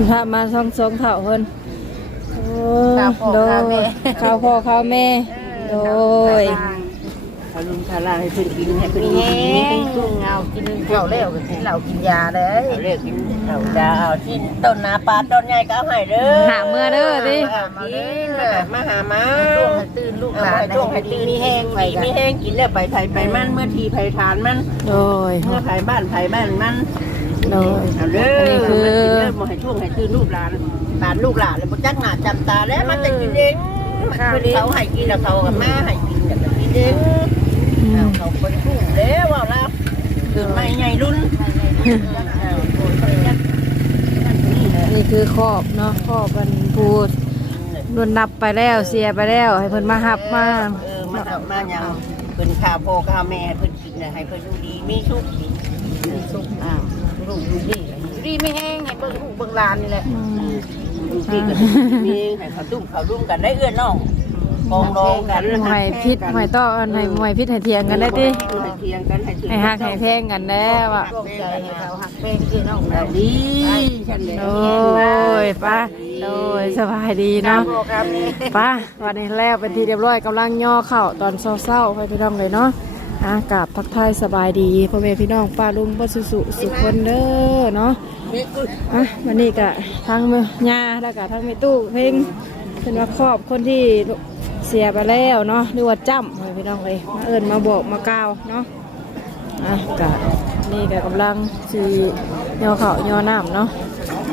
นพระมาส่องสองเถ่าเพิ่นโอ้ข้าวพ่อโดข้าวยแม่ ข้าวพ่อข้าวแม่ โดยเอาลุงทาราให้เพิ่นกินให้เพิ่นกินมีเป็นกุ้งเอากินข้าวแล้วก็กินเหล้ากินยาเลยเรียกกินเหล้ายาเอาที่ต้นนาปลาต้นใหญ่ก็เอาให้เด้อหาเมื่อเด้อดิมาเด้อมาหามาตื่นลูกหลานให้ให้ตื่นมีแห้งมีมีแห้งกินแล้วไปไผไปมันเมื่อทีไผทานมัน โดย เมื่อไผบ้านไผบ้านมัน โดยเอาเด้ออันนี้คือมันกินเด้อบ่ให้ช่วงให้ตื่นลูกหลานหลานลูกหลานเลยบ่จักหน้าจำตาแล้วมันจะกินเองมันเขาให้กินแล้วเขากับมาให้กินแล้วก็กินเองเอาเขาคนผู้แล้วว่าแล้วคือไม่ใหญ่รุ่นเอาโอ้ยเขาจักนี่แหละนี่คือครอบเนาะครอบบันพูดโดนนับไปแล้วเสียไปแล้ว ให้เพิ่นมาหับมาเออมาเอามายังเพิ่นข้าวพ่อข้าวแม่เพิ่นกินน่ะให้เพิ่นอยู่ดีมีสุขมีสุขอ้าวลูกอยู่ ดีอยู่ดีไม่แห้งให้เบิ่งลูกเบิ่งหลานนี่แหละอืมอยู่ดีก็มีให้เขาตุ้มเขารุ่มกันได้เอื้อนน้องปองรองกันหวยพิษหวยต้ออันให้หวยพิษให้เถียงกันได้ติให้เทียงกันให้ถือให้หักให้แพงกันแล้วอะร่วมใจให้เขาหักแป้งคือน้องเราดีฉันเลยโอ้ยป้าโอ้ยสบายดีเนาะครับนี่ป้าวันนี้แล้วเป็นที่เรียบร้อยกำลังย่อเข่าตอนเศร้าๆไปพี่น้องเลยเนาะ อากาศทักทายสบายดีพ่อแม่พี่น้องป้าลุงป้าสุสุสุคนเด้อเนาะอะวันนี้กะทั้งมือยาแล้วกะทั้งมีตู้เพลงเป็นว่าครอบคนที่เสียไปแล้วเนาะหรือว่าจ้ำพี่น้องเลยมาเอิญมาบอกมากล่าวเนาะอะกะนี่กะกำลังสีย่อเขาย่อน้ำเนาะ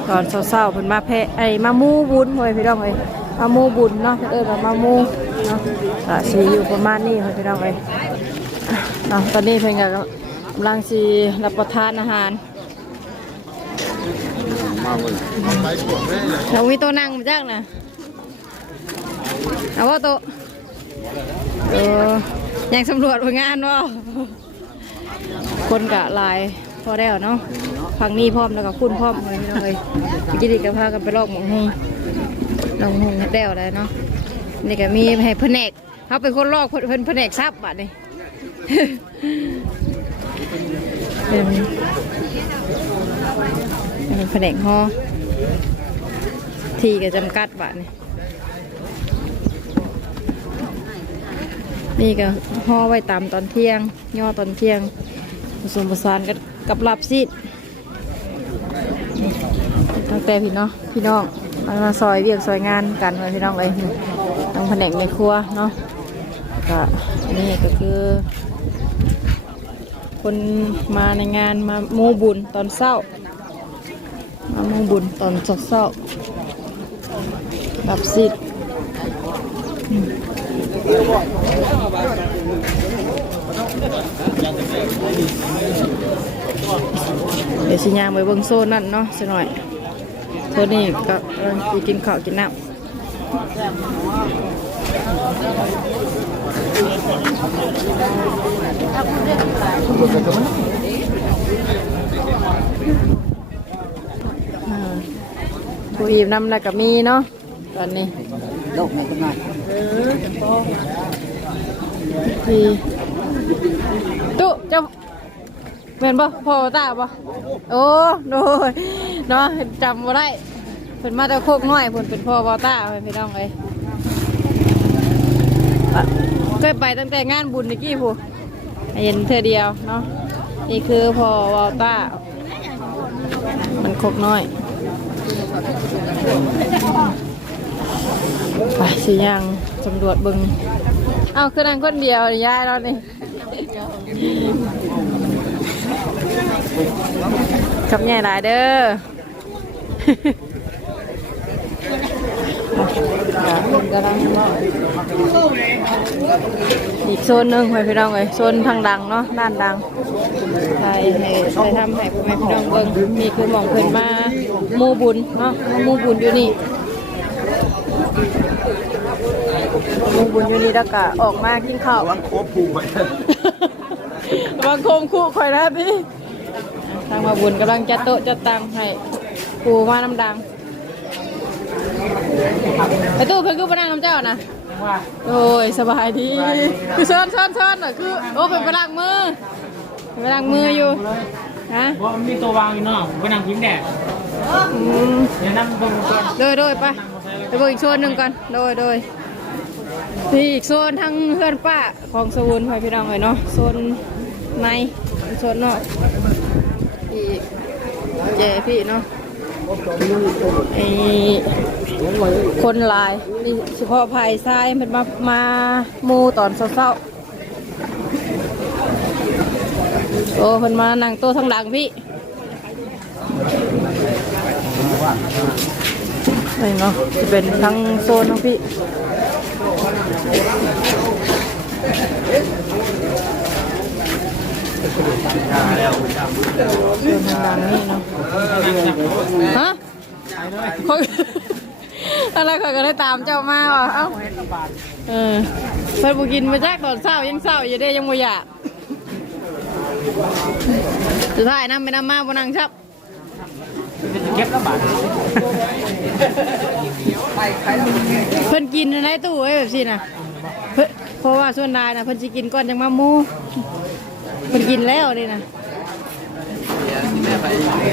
ตอนเศร้าๆเป็นมาแพะไอ้มามูบุญเลยพี่น้องเลยมามูบุญเนาะเอิญว่ามามูเนาะกะสีอยู่ประมาณนี้พี่น้องเลย อะตอนนี้เพิ่นกะกำลังสีรับประทานอาหารเรามีตัวนั่งมาจากนะเอาว่าตัวเออยังสำรวจผลงานว่าคนกะลายพอได้วเนาะฟังนี่พร้อมแล้วก็คุณพร้อมเลยพี่น้องเลยกินดีกับพากันไปลอกหมองหงลองหงให้ได้วเลยเนาะนี่ก็มีให้แผนกเขาเป็นคนลอกเพิ่นแผนกซับบัดนี่ เป็นเป็นแผนกห่อทีก็จำกัดบาทนี่นี่ก็ห่อไว้ตามตอนเที่ยง ย่อตอนเที่ยงผสมผสานกันกับลาบซีดตั้งแต่พี่เนาะพี่น้องมามาซอยเรียกซอยงานกันเลยพี่น้องเลยต้องแผนกในครัวเนาะก็นี่ก็คือ คนมาในงานมาโมบุญตอนเศร้า มาโมบุญตอนเศร้าๆรับสิทธิ์เดี๋ยวสิยางไปเบิ่งโซนนั่นเนาะสักหน่อยโซนนี้ก็กำลังสิกินข้าวกินน้ำ ผู้อีบน้ำแล้วก็มีเนาะตอนนี้โลกไหนกันหน่อยพี่ตุ๊เจ้าเป็นบ่พ่อตาบ่โอ้โดยเนาะจำบ่ได้เพิ่นมาแต่โคกน้อยเพิ่นเป็นพ่อบ่ตาเพิ่นพี่น้องเอ้ย เคยไปตั้งแต่งานบุญนี่กี้ผู้เห็นเธอเดียวเนาะนี่คือพ่อบ่ตามันโคกน้อยไปสิยังสำรวจบิ่งเอาคือนางคนเดียวนี่ยายเรานี่ขับใหญ่หลายเด้อ กำลังอีกโซนหนึ่งให้พี่น้องเลยโซนทางดังเนาะด้านดังใช่ให้ใช้ทำให้พ่อแม่พี่น้องเบิ่งนี่คือหมองเพิ่นมาหมู่บุญเนาะมาหมู่บุญอยู่นี่ลุงบุญอยู่นี่แล้วก็ออกมากินข้าววางโคผูกไว้บางคมคู่คอยแล้วพี่ทางมาบุญกำลังจัดโต๊ะจัดตังให้ปูมาน้ำดัง ไอ้ตู้เพิ่นคือพนังน้ำเจ้านะโอ้ยสบายดีคือซ้อนซ้อนซ้อนอะคือโอ้เป็นพลังมือเป็นพลังมืออยู่ฮะว่ามันมีตัววางอยู่เนาะก็นั่งพิมพ์แดดโอืมเดี๋ยวนั่งตรงก่อนโดยโดยไปไปเบิ่งอีกโซนหนึ่งก่อนโดยโดยนี่อีกโซนทั้งเพื่อนป้าของสวุนไปพี่น้องเลยเนาะโซนในโซนนอกอีกแย่พี่เนาะ ไอคนหลายนี่เฉพาะภายซ้ายมันมามามูตอนเศร้าๆโอ้เพิ่นมานั่งโต๊ะทางหลังพี่นี่เนาะจะเป็นทั้งโซนทั้งพี่ โซนทางด้านนี้เนาะฮะเขาอะไรเขาก็ได้ตามเจ้ามาว่ะเอ้าเออเพิ่นบ่กินมาจากตอนเช้ายังเช้าอยู่เด้ยังบ่อยากสุดท้ายนำไปนำมาบ่นั่งชับเก็บล้วบาทเพิ่นกินในตู้ไว้แบบสินะเพิ่นเพราะว่าส่วนนายน่ะเพิ่นสิกินก่อนจังมาหมู เพิ่นกินแล้วนี่นะ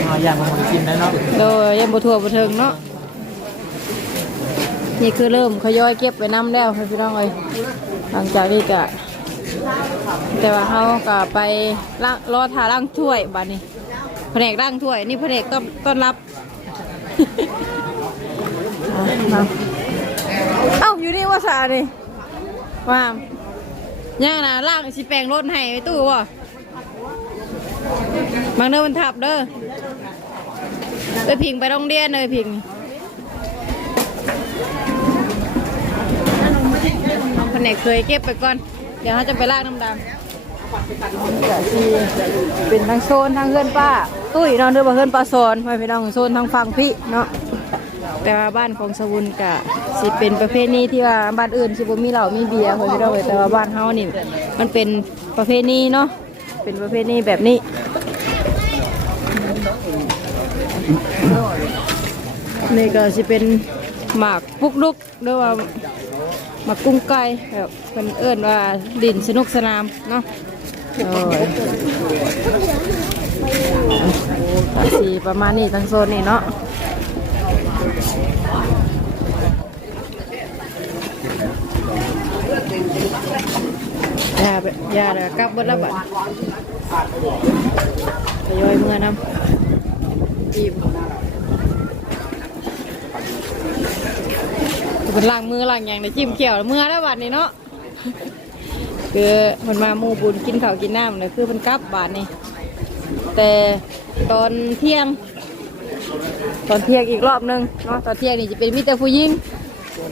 เอาอย่างมันกินได้เนาะโดยยังบ่ทั่วบ่ถึงเนาะนี่คือเริ่มขยอยเก็บไปน้ำแล้วให้พี่น้องเอ้ยหลังจากนี้ก็แต่ว่าเฮาก็ไปล้างรอทาล้างถ้วยบัดนี้แผนกล้างถ้วย นี่แผนกต้อนต้อนรับอะมาเอ้าอยู่นี่ว่าสาดิว่าย่างนะล่างสิแปลงรถให้ไปตู้บ่ บางเด้อมันทับเด้อไปพิงไปโรงเรียนเลยพิงแผนกเคยเก็บไปก่อน เดี๋ยวเขาจะไปลากน้ำดำจะสิเป็นทางโซนทางเพื่อนป้า ตุ้ยเนอนเด้อบ่เพื่อนป้าโซนไปไปน้องโซนทางฝั่งพี่เนาะแต่ว่าบ้านของสวุนกะสิเป็นประเภทนี้ที่ว่าบ้านอื่นสิบ่มีเหล้ามีเบียร์เพิ่นสิได้ไว้แต่ว่าบ้านเฮานี่ มันเป็นประเภทนี้เนาะ เป็นประเภทนี้แบบนี้ นี่ก็สิเป็นหมากปุกลุกหรือว่าหมากกุ้งไก่แบบเพิ่นเอิ้นว่าดินสนุกสนามเนาะสิประมาณนี้ทั้งโซนนี่เนาะ ยาไปยาเลยกลับเบดแล้วบัดทยอยเมื่อนำอิ่มเป็นล้างมือล้างอย่างในจิ้มเขียวเมื่อแล้วบัดนี้เนาะคือมันมาหมู่บุญกินข้าวกินน้ำเลยคือมันกลับบาดนี้แต่ตอนเที่ยง ตอนเที่ยงอีกรอบหนึงเนาะตอนเที่ยงนี่จะเป็นมีแต่ผู้หญิง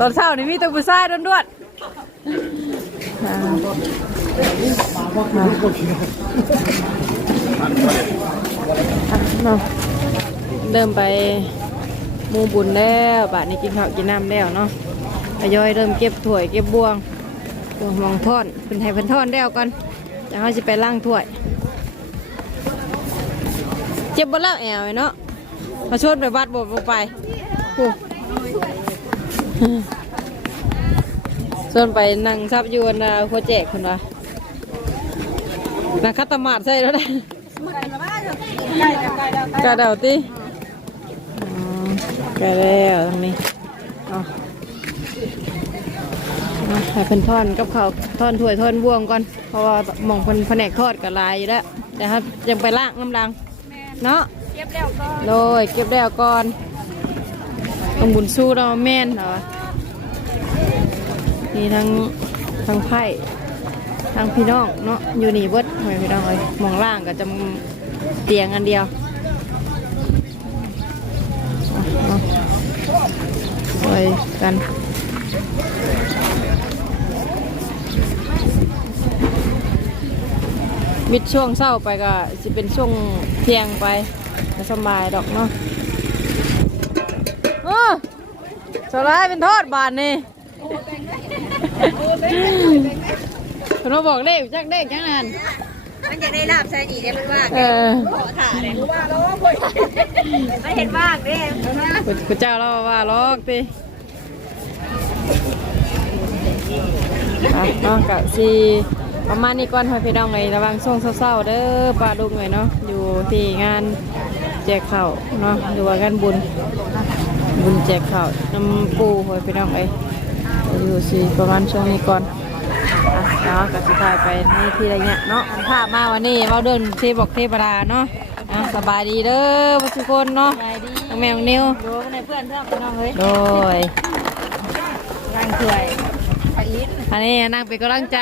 ตอนเช้านี่มีแต่ผู้ชายด้วนๆ เนาะเดิมไปมูบุญแล้วบาทนี้กินข้าวกินน้ำแล้วเนาะทยอยเริ่มเก็บถ้วยเก็บบวงบวงมองท่อนเป็นไทยเป็นท่อนแล้วก่อนจะเขาจะไปล่างถ้วย เจ็บบนแล้วแอวเนาะมาชวนไปวัดบดไปผู้ ชวนไปนั่งซับอยวนนะหัวแจกคนวะนักขัตมาดใช่แล้วนะกระเดาติอ๋อกระแล้วตรงนี้เอาเอาให้เพิ่นทอนกับเขาวทอนถ้วยทอนบ่วงก่อน เพราะว่าหมองเพิ่นแผนกทอดกับลายอยู่แล้วแต่ครับยังไปล่างน้ำลังเนาะเก็บแล้วก็โดยเก็บแล้วก่อนต้องบุญสู้เราแม่นเหรอ นี่ทั้งทั้งไพ่ทั้งพี่น้องเนาะอยู่นี่เบิดทำไมพี่น้องเลยมองล่างก็จะเตียงอันเดียวไว้กันมิดช่วงเศร้าไปก็จะเป็นช่วงเที่ยงไปก็สบายดอกเนาะเออสลายเป็นทอดบาทนี่ คุณมาบอกเลขจักเลขจังนั้นมันจะได้ลาบใส่อีกได้มันว่าเออขอถ่าเลยไม่เห็นว่างเด้คุณคุณเจ้าเราว่าลอกติอะเนาะกะสีประมาณนี้ก่อนให้พี่น้องเลยระวังช่วงเศร้าๆเด้อปลาดุกหน่อยเนาะอยู่ที่งานแจกข้าวเนาะหรือว่างานบุญบุญแจกข้าวน้ำปูหอยไปน้องไอ้ อยู่สิประมาณช่วงนี้ก่อนอะเนาะกับสุดท้ายไปนี่ที่ไรเงี้ยเนาะภาพมาวันนี้มาเดินเทบอกเทปดาเนาะอะสบายดีเด้อทุกคนเนาะทั้งแมวนิ้วดูในเพื่อนเพื่อนน้องเฮ้ยโดยร่างถวยไปลิ้นอันนี้นั่งเป็นกำลังใจ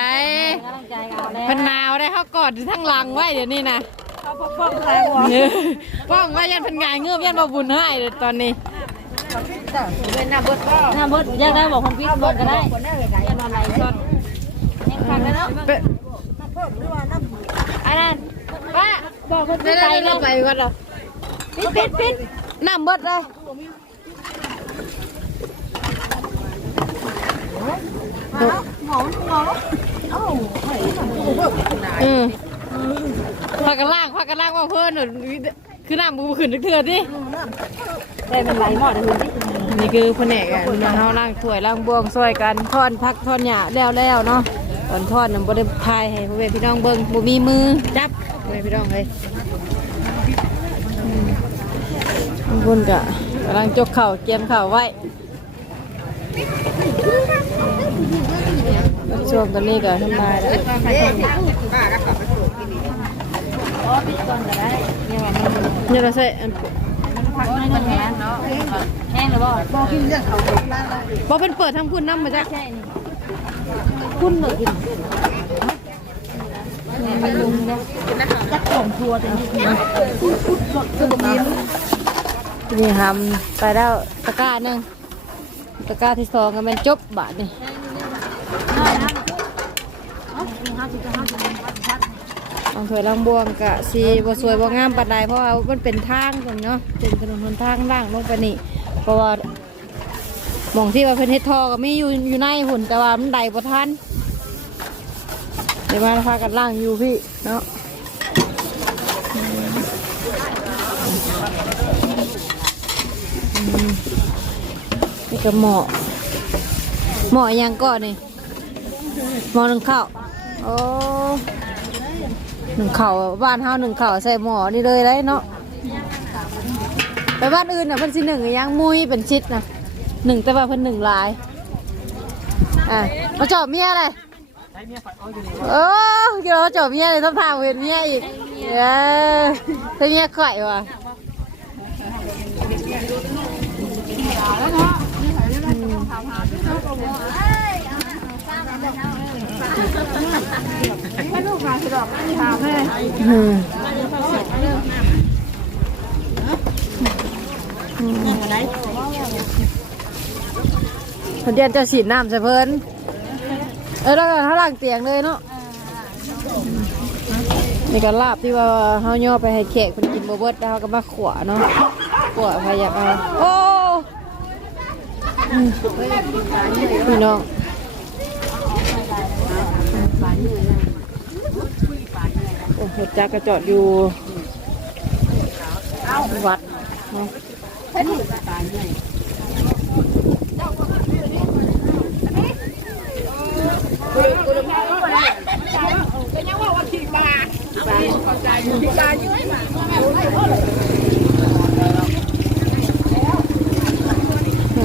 กำลังใจเอาแล้วเพันหนาวได้เขากอดอยู่ทั้งหลังไว้เดี๋ยวนี้นะเขาปกป้องใครวะเออป้องว่ายันเพันงายเงือบยันมาบุญให้เดี๋ยวตอนนี้เป็ นหน้าเบิดก็น้ำบดอยากได้บอกคนพิษบดก็ได้ยันวันไรชนยังฟังกันเนาะเป๊ะอันนั้นป้าบอกคนได้พิษไปเนาะไปก่อนเหรอพิษพิษพิษน้ำเบิดเลยหมอหมอเอ้าอืมพากันล่างพากันล่างว่าเพื่อนหนูคือน้ำบูขึ้นเถื่อนดิได้เป็นไรหมอดเลยคุณ นี่คือแผนกอะนะเขาล่างถ้วยล่างบวงซอยกันทอนพักทอนหยาแล้วแล้วเนาะตอนทอดน่ะบ่ได้พายให้พ่อแม่พี่น้องเบิ่งบ่มีมือจับพ่อแม่พี่น้องเลยอืมข้างบนกะกำลังจกเข่าวเกียมเข่าวไว้ช่วงตอนนี้ก็ทำลายแล้วอ๋อพิษก่อนก็ได้เนี่ยว่ามันเนี่ยเราใส่อัน พักให้มันแห้งเนาะแห้งหรือเปล่าบอกินเรื่องเขาบ่เป็นเปิดทั้งพุ่นน้ำมาจ้ะใช่คุณเหนือกินไปลุงเนี่ยจักของทัวร์แต่นี่นี่ทำไปแล้วตะกร้าหนึ่งตะกร้าที่สองก็เป็นจบบาทนี่ บางถวยลางบวงกะสีบ่สวยบ่งามปานใดเพราะว่ามันเป็นทางตรงเนาะเป็นถนนหนทางล่างลงไปนี่เพราะว่าหมองที่ว่าเพิ่นเฮ็ดท่อก็มีอยู่อยู่ในหุ่นแต่ว่ามันใดบ่ทันเดี๋ยวมาพากันล่างอยู่พี่เนาะนี่ก็หมาะหมาะยังก่อนนี่หมอนึ่งข้าวโอ้ นึ่งเข่าบ้านเฮาหนึ่งเข่าใส่หมอนี่เลยได้เนาะไปบ้านอื่นน่ะเพิ่นสิหนึ่งยังมุ้ยเป็นชิดนะหนึ่งแต่ว่าเพิ่นหนึ่งลายอะมาจอบเมียเลยเออยู่นี่โอ้เกี่ยวกับจอบเมียเลยต้องทางเห็นเมียอีกเออแต่เมียข่อยว่ะอืม เพิ่นเดียนจะฉีน้ำใส่เพิ่นเออแล้วก็เขาล่างเตียงเลยเนาะนี่ก็ลาบที่ว่าเฮาย่อไปให้แขกเพิ่นกินโบเบิดแล้วเขาก็มาขวาเนาะขวาพยายามเอาโอ้พี่น้อง โอ้โหจักรก็จอดอยู่วัดเนาะ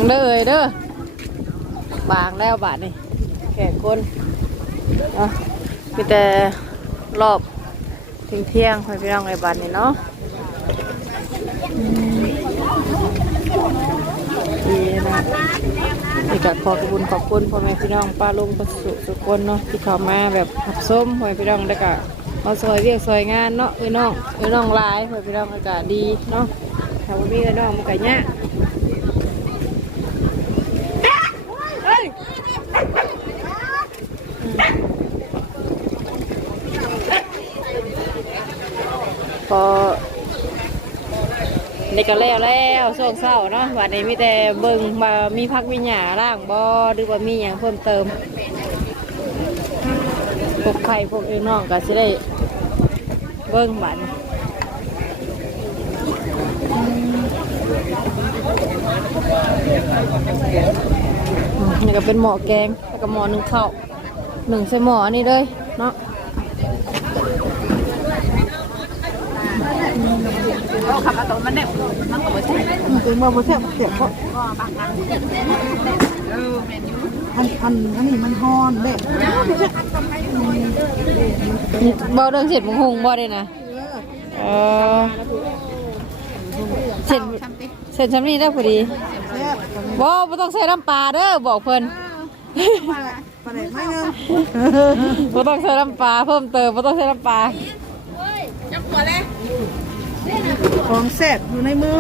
เด้อเอ้ยเด้อบางแล้วบาทนี่แขกคนเนาะมีแต่รอบ งเที่ยงคอยพี่น้องไอ้บาทนี่เนาะดีนะนี่ก็ขอขอบคุณขอบคุณพ่อแม่พี่น้องป้าลุงประสุทุคนเนาะที่เข้ามาแบบหับส้มพ่อแม่พี่น้องแล้วก็มาซอยเรียกซอยงานเนาะเอ้น้องเอ้น้องลายพ่อแม่พี่น้องอากาศดีเนาะถ้าบ่มีเอ้น้องมันก็ยาก พอ นี่ก็แล้วแล้วโศกเศร้าเนาะวันนี้มีแต่เบิ่งมามีพักมีหยาล่างบ่หรือว่ามีอย่างเพิ่มเติมพวกไข่พวกเอ็นน้องก็จะได้เบิ่งบันนี่ก็เป็นหม้อแกงแล้วก็หม้อหนึ่งข้าวหนึ่งใส่หม้อนี่เลยเนาะ เราขับมาตอนมันเนี่ยมันก็บ่ใช่คือมาบ่แซ่บเสียบก็เออแมนยูมันอันอันนี้มันฮอนเด้บ่เรื่องเสร็จมงหงบ่ได้นะเออเสร็จเสร็จชำนี้ได้พอดีบบ่บ่ต้องใส่น้ำปลาเด้อบอกเพิ่นไหลไม่นึงบ่ต้องใส่น้ำปลาเพิ่มเติมบ่ต้องใส่น้ำปลา ของแซ่บอยู่ในมือ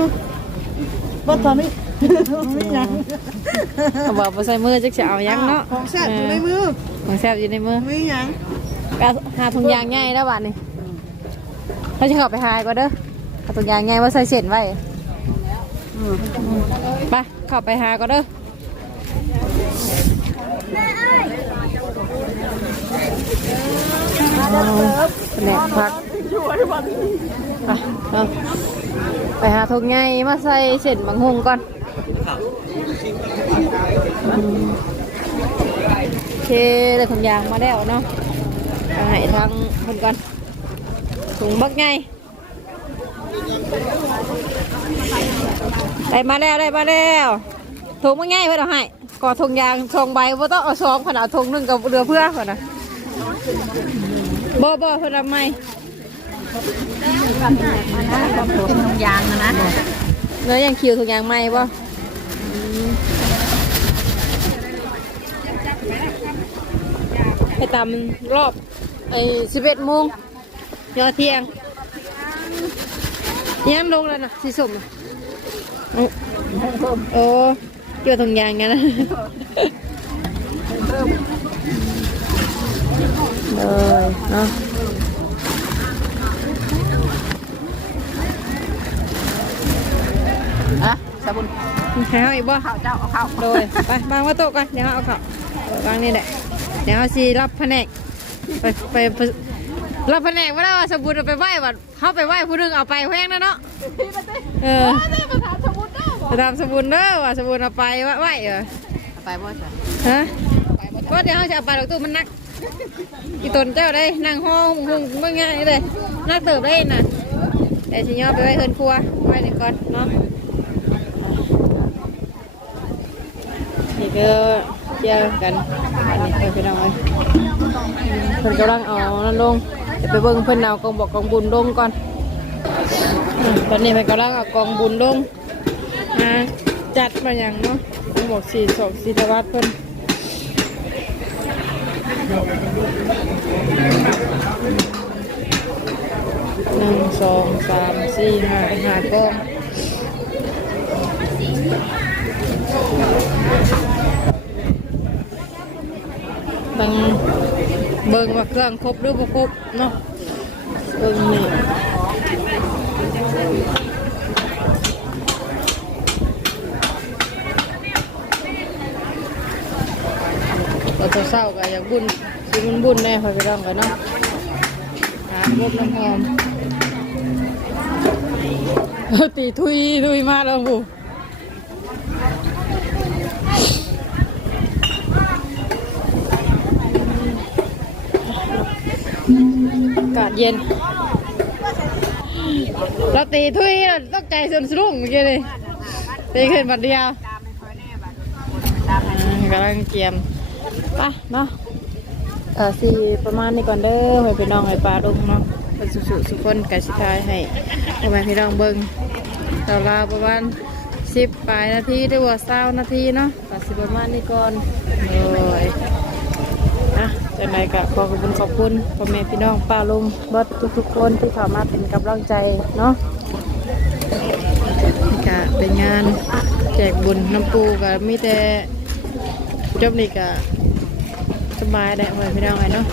บ่ตอนนี้ไม่ยังเขาบอกบ่ใส่มือจักสิเอาหยังเนาะของแซ่บอยู่ในมือของแซ่บอยู่ในมือไม่ยังไปเอาหาถุงยางใหญ่แล้วบัดนี้เขาสิเข้าไปหาก่อนเด้อเอาถุงยางใหญ่ว่าใส่เส้นไว้ไปเข้าไปหาก่อนเด้อแผนกพัก ไปเอาไปหาถุงใหญ่มาใส่เส้นบางหงก่อนอืมโอเคได้ถุงยางมาแล้วเนาะเอาให้ทางคนก่อนถุงบักใหญ่ได้มาแล้วได้มาแล้วถุงบักใหญ่เพื่อนเอาให้ก่อถุงยางทงใบว่าต้องเอาซองขนาดถุงหนึ่งกับเรือเพื่อก่อนนะบ่บ่เพื่อนทำไม เป็นทงยางนะนะเนื้อยังคิวถุงยางไหมบ่ไปตามรอบไอ้สิบเอ็ดโมงยอเที่ยงยังลงแล้วนะสีส้มโอ้โอ้เกี่ยวถุงยางกันนะเลยเนาะ สบุนใช้เอาอีกบ่ข้าวเจ้าเอาข้าวโดยไปบางว่าโต๊ะก่อนเดี๋ยวเอาเขาวางนี่แหละเดี๋ยวเอาสิรับแผนกไปไปไปรับแผนกไม่ได้ว่าสมบูรณ์เอาไปไหว้วัดเข้าไปไหว้ผู้หนึงเอาไปแห้งนะเนาะเออไปตามสมบูรณ์เด้อว่าสมบูรณ์เอาไปไหว้ไหว้เออไปบ่จ้ะฮะก็เดี๋ยวเขาจะเอาไปดอกตู้มันนักอีตนเจ้าได้นั่งห้องหุ่งเมื่อไงเลยนักเติบได้น่ะแต่ชิย่อไปไว้เฮินครัวไว้นี่ก่อนเนาะ นี่ก็เที่ยกันอันนี้ไปพี่น้องเอ้ยเพิ่นกำลังเอานั่นลงเดี๋ยวไปเบิ่งเพิ่นเอากองบอกกองบุญลงก่อนตอนนี้เพิ่นกำลังเอากองบุญลงมาจัดมาอย่างเนาะกองบอกสี่สองสี่ตวัดเพิ่นหนึ่งสองสามสี่ห้าห้ากอง บางเบิ่งว่าเครื่องครบหรือบ่ครบเนาะเบิ่งนี่ก็ตัวเศร้าก็อยากบุญสิมันบุญแน่พอไปร้องกันเนาะหาระบบน้ำหอมตีทุยทุยมาแล้วบุากาศเย็น เราตีทุยเราตกใจส่วนสรุ่งเมื่อกี้เลยตีขึ้นบัดเดียวกำลังเกียมไปเนาะเออสีประมาณนี้ก่อนเด้อให้พี่น้องให้ปลาลงเนาะเป็นสุสุสุคนกันสุดท้ายให้ให้มาพี่น้องเบิ่งเราลาประมาณสิบปลายนาทีหรือว่าเศร้านาทีเนาะก็สิประมาณนี้ก่อนเลย อะจังไรก็ขอขอบคุณขอบคุณพ่อแม่พี่น้องป้าลุงเบิดทุกๆคนที่เข้ามาเป็นกำลังใจเนาะนี่ก็เป็นงานแจกบุญน้ำปูก็มีแต่จบนี่ก็สบายได้ไว้พี่น้องไงเนาะ